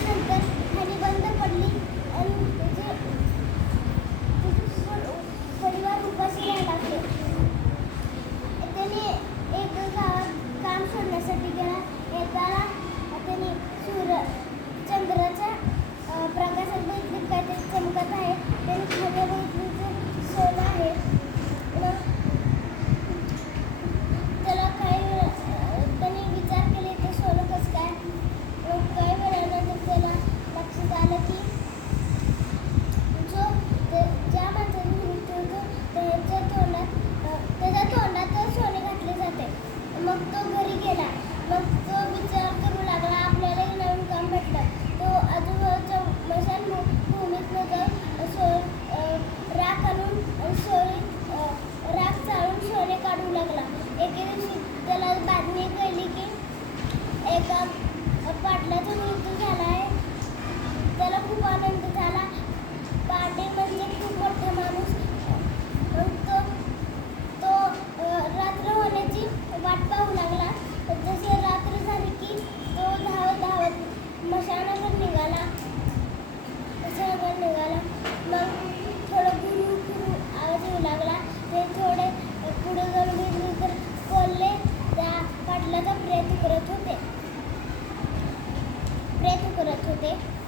Thank you. प्रयत्न करत होते.